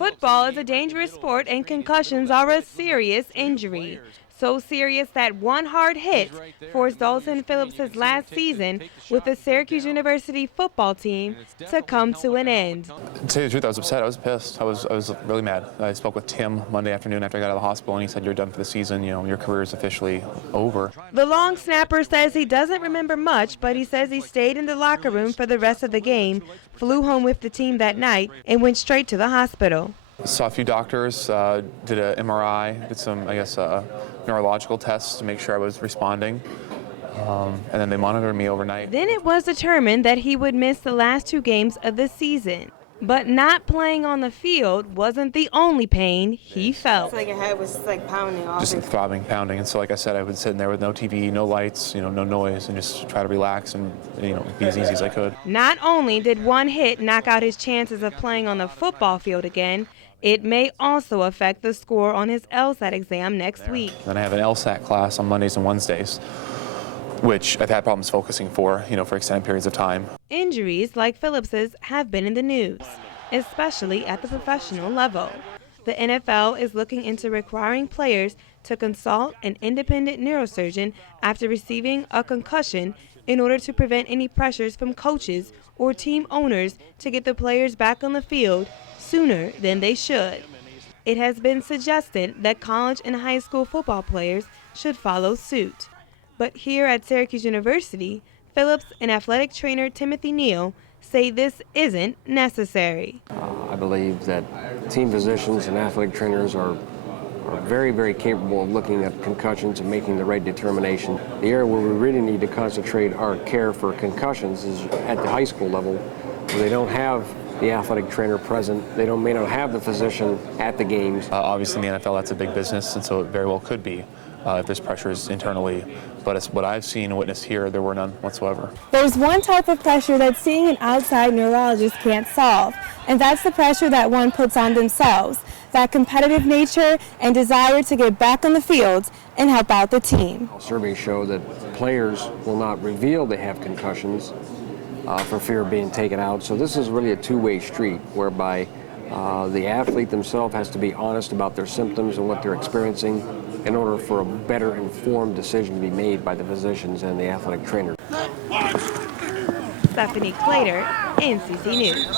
Football is a dangerous sport and concussions are a serious injury. So serious that one hard hit forced Dalton Phillips' last season with the Syracuse University football team to come to an end. To tell you the truth, I was upset. I was pissed. I was really mad. I spoke with Tim Monday afternoon after I got out of the hospital, and he said, "You're done for the season. You know, your career is officially over." The long snapper says he doesn't remember much, but he says he stayed in the locker room for the rest of the game, flew home with the team that night, and went straight to the hospital. Saw a few doctors, did an MRI, did some, neurological tests to make sure I was responding, and then they monitored me overnight. Then it was determined that he would miss the last 2 games of the season. But not playing on the field wasn't the only pain he felt. It's like your head was like pounding off. Just throbbing, pounding, and so like I said, I was sitting there with no TV, no lights, no noise, and just try to relax and be as easy as I could. Not only did one hit knock out his chances of playing on the football field again, it may also affect the score on his LSAT exam next week. Then I have an LSAT class on Mondays and Wednesdays, which I've had problems focusing for extended periods of time. Injuries like Phillips's have been in the news, especially at the professional level. The NFL is looking into requiring players to consult an independent neurosurgeon after receiving a concussion in order to prevent any pressures from coaches or team owners to get the players back on the field sooner than they should. It has been suggested that college and high school football players should follow suit. But here at Syracuse University, Phillips and athletic trainer Timothy Neal say this isn't necessary. I believe that team physicians and athletic trainers are very, very capable of looking at concussions and making the right determination. The area where we really need to concentrate our care for concussions is at the high school level, where they don't have the athletic trainer present. They may not have the physician at the games. Obviously in the NFL, that's a big business, and so it very well could be if there's pressures internally. But it's what I've seen and witnessed here, there were none whatsoever. There's one type of pressure that seeing an outside neurologist can't solve, and that's the pressure that one puts on themselves, that competitive nature and desire to get back on the field and help out the team. Surveys show that players will not reveal they have concussions for fear of being taken out. So this is really a two-way street whereby the athlete themselves has to be honest about their symptoms and what they're experiencing in order for a better informed decision to be made by the physicians and the athletic trainer. Stephanie Clater, NCC News.